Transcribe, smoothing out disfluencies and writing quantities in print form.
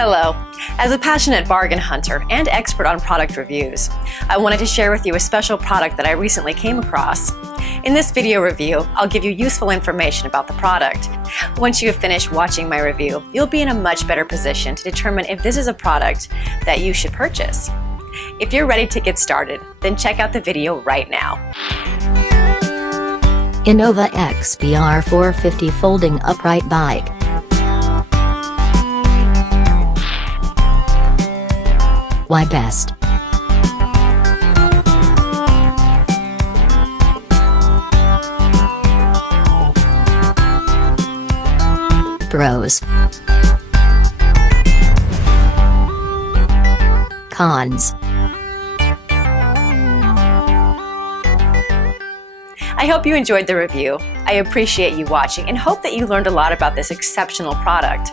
Hello. As a passionate bargain hunter and expert on product reviews, I wanted to share with you a special product that I recently came across. In this video review, I'll give you useful information about the product. Once you have finished watching my review, you'll be in a much better position to determine if this is a product that you should purchase. If you're ready to get started, then check out the video right now. Innova XBR450 folding upright bike. Why best? Pros. Cons. I hope you enjoyed the review. I appreciate you watching and hope that you learned a lot about this exceptional product.